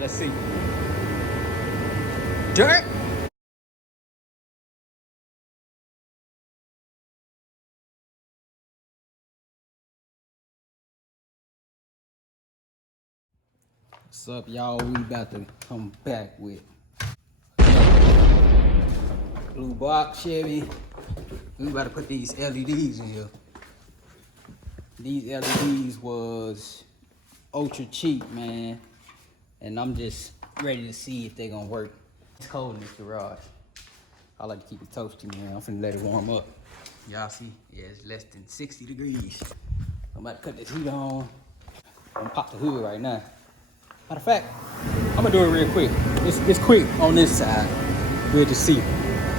Let's see. Dirt. What's up, y'all? We about to come back with blue box Chevy. We about to put these LEDs in here. These LEDs was ultra cheap, man. And I'm just ready to see if they gonna work. It's cold in this garage. I like to keep it toasty, man. I'm finna let it warm up. Y'all see? Yeah, it's less than 60 degrees. I'm about to cut this heat on. I'm gonna pop the hood right now. Matter of fact, I'm gonna do it real quick. It's quick on this side. We'll just see.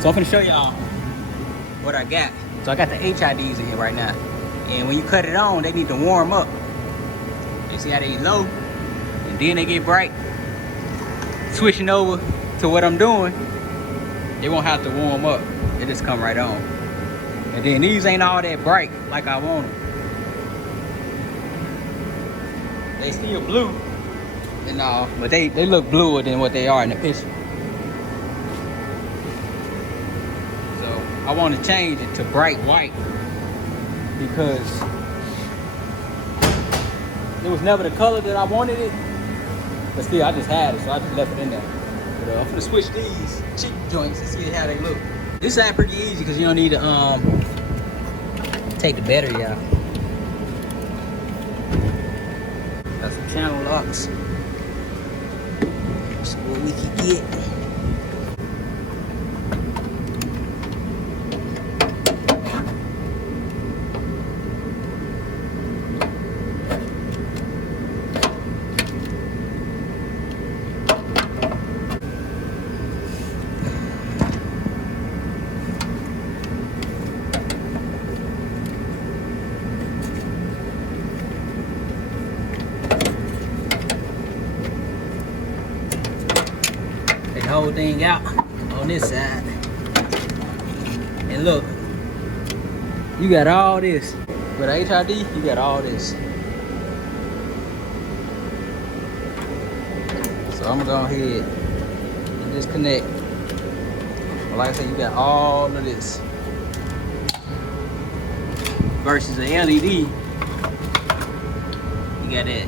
So I'm gonna show y'all what I got. So I got the HIDs in here right now. And when you cut it on, they need to warm up. You see how they low? And then they get bright. Switching over to what I'm doing, they won't have to warm up. They just come right on. And then these ain't all that bright like I want them. They still blue and all, but they look bluer than what they are in the picture. So I want to change it to bright white because it was never the color that I wanted it. But still, I just had it, so I just left it in there. But I'm gonna switch these cheap joints and see how they look. This side pretty easy because you don't need to take the battery out. Got some channel locks. See what we can get. Whole thing out on this side, and look, you got all this with HID. You got all this, so I'm gonna go ahead and disconnect. But like I said, you got all of this versus a LED. You got that.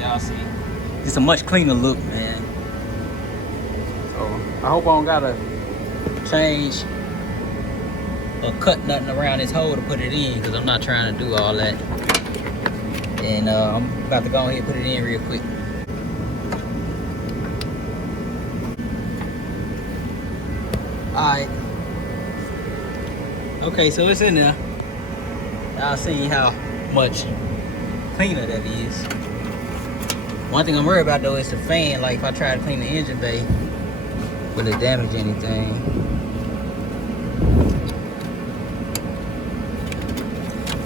Y'all see, it's a much cleaner look, man. So I hope I don't gotta change or cut nothing around this hole to put it in, because I'm not trying to do all that. And I'm about to go ahead and put it in real quick. Alright. Okay, so it's in there. Y'all see how much cleaner that is. One thing I'm worried about though is the fan. Like if I try to clean the engine bay, will it damage anything?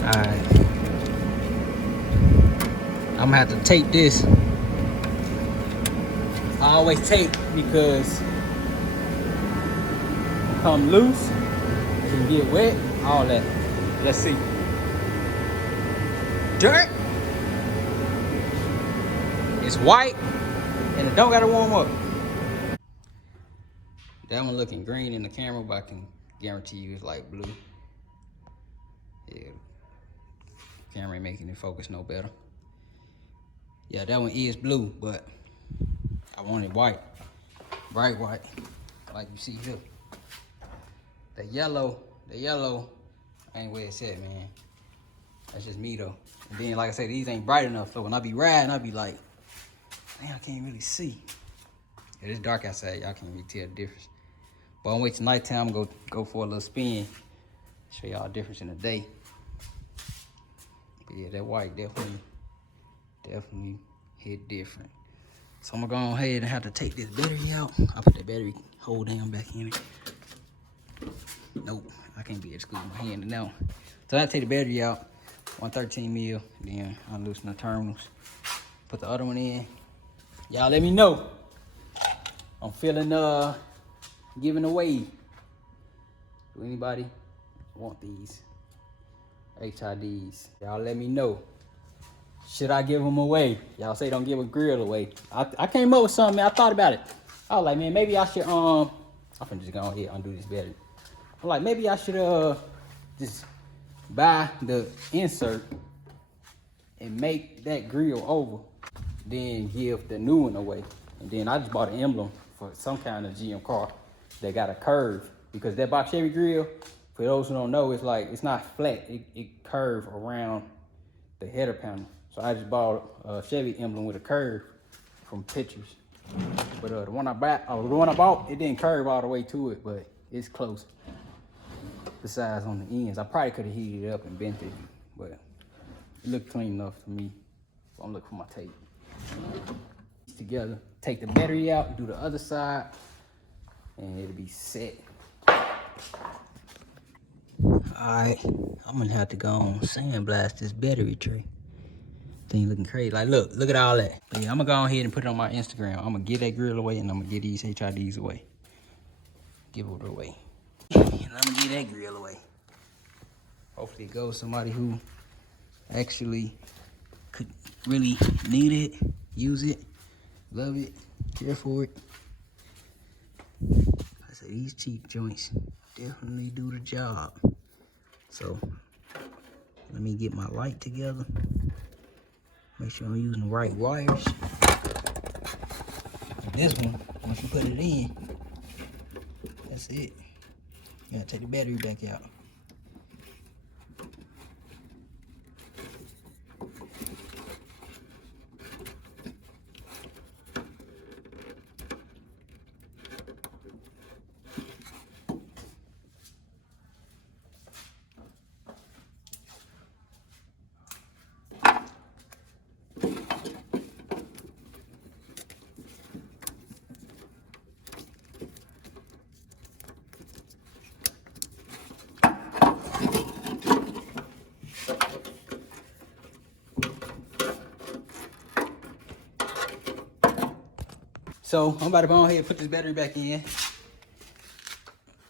Alright. I'm gonna have to tape this. I always tape because it come loose, it can get wet, all that. Let's see. Dirt. It's white and it don't gotta warm up. That one looking green in the camera, but I can guarantee you it's like blue. Yeah, camera ain't making it focus no better. Yeah, that one is blue, but I want it white, bright white, like you see here. The yellow ain't where it's at, man. That's just me though. And then, like I said, these ain't bright enough, so when I be riding, I be like, man, I can't really see. Yeah, it's dark outside, y'all can't really tell the difference. But I'm wait till nighttime, go for a little spin. Show y'all a difference in the day. But yeah, that white definitely hit different. So I'm gonna go ahead and have to take this battery out. I'll put that battery hold down back in it. Nope, I can't be able to squeeze my hand in now. So I have to take the battery out, 113 mil, then I'll loosen the terminals. Put the other one in. Y'all let me know. I'm feeling giving away. Do anybody want these HIDs? Y'all let me know. should I give them away? Y'all say don't give a grill away. I came up with something, man. I thought about it. I was like, man, maybe I should I'm finna just go ahead and undo this battery. I'm like, maybe I should just buy the insert and make that grill over, then give the new one away. And then I just bought an emblem for some kind of GM car that got a curve, because that box Chevy grill, for those who don't know, it's like, it's not flat, it curves around the header panel. So I just bought a Chevy emblem with a curve from pictures. But the one I bought, it didn't curve all the way to it, but it's close. Besides on the ends, I probably could have heated it up and bent it, but it looked clean enough to me. So I'm looking for my tape. Together, take the battery out, do the other side, and it'll be set. Alright, I'm gonna have to go on sandblast this battery tray. Thing looking crazy. Like, look at all that. But yeah, I'm gonna go ahead and put it on my Instagram. I'm gonna give that grill away, and I'm gonna give these HIDs away. Give it away. And I'm gonna give that grill away. Hopefully it goes to somebody who actually could really need it, use it, love it, care for it. I say these cheap joints definitely do the job. So let me get my light together. Make sure I'm using the right wires. And this one, once you put it in, that's it. You gotta take the battery back out. So I'm about to go ahead and put this battery back in,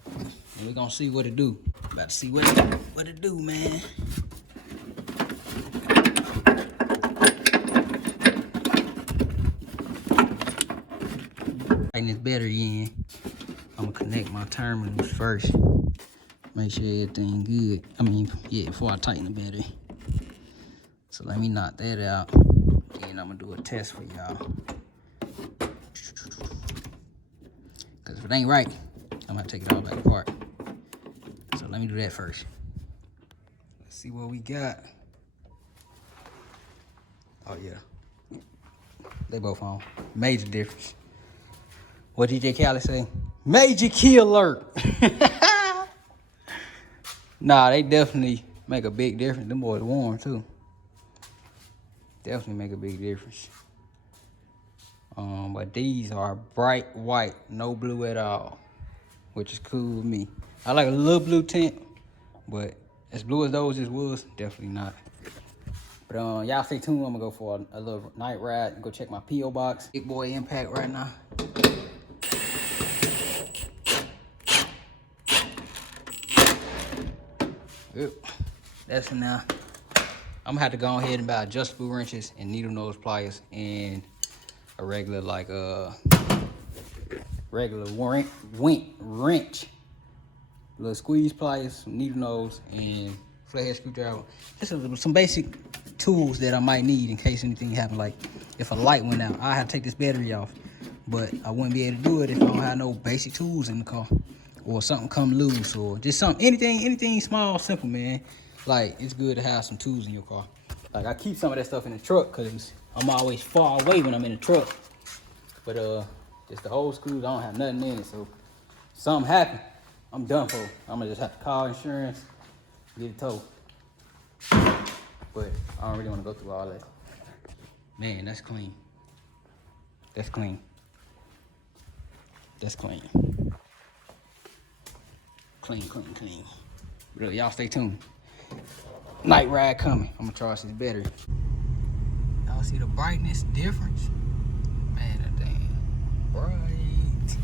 and we're gonna see what it do. About to see what it do, man. Tighten this battery in. I'm gonna connect my terminals first. Make sure everything good. Yeah, before I tighten the battery. So let me knock that out. Then I'm gonna do a test for y'all. Cause if it ain't right, I'm gonna take it all back apart. So let me do that first. Let's see what we got. Oh yeah, they both on. Major difference. What DJ Khaled say? Major key alert. Nah, they definitely make a big difference. Them boys warm too. Definitely make a big difference. But these are bright white, no blue at all, which is cool with me. I like a little blue tint, but as blue as those just was, definitely not. But y'all stay tuned. I'm gonna go for a little night ride and go check my P.O. box. Big boy impact right now. Yep, that's enough. I'm gonna have to go ahead and buy adjustable wrenches and needle nose pliers and a regular regular wrench, little squeeze pliers, some needle nose, and flathead screwdriver. Just some basic tools that I might need in case anything happened. Like if a light went out, I have to take this battery off, but I wouldn't be able to do it if I don't have no basic tools in the car, or something come loose, or just anything small, simple, man. Like, it's good to have some tools in your car. Like, I keep some of that stuff in the truck because I'm always far away when I'm in the truck. But just the old screws, I don't have nothing in it. So if something happen, I'm done for. I'm gonna just have to call insurance, get it towed. But I don't really want to go through all that. Man, that's clean. That's clean. That's clean. Clean. But y'all stay tuned. Night ride coming. I'm gonna charge this battery. Y'all see the brightness difference? Man, that thing bright.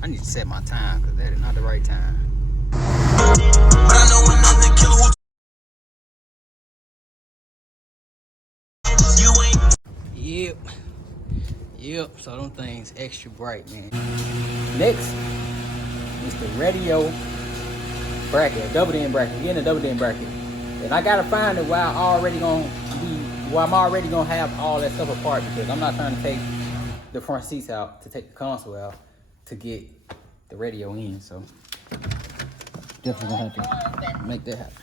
I need to set my time because that is not the right time. But I know another killer Yep, so them things extra bright, man. Next is the radio bracket, double end bracket. We're getting a double end bracket. And I gotta find it while I'm already gonna have all that stuff apart, because I'm not trying to take the front seats out to take the console out to get the radio in. So definitely gonna have to make that happen.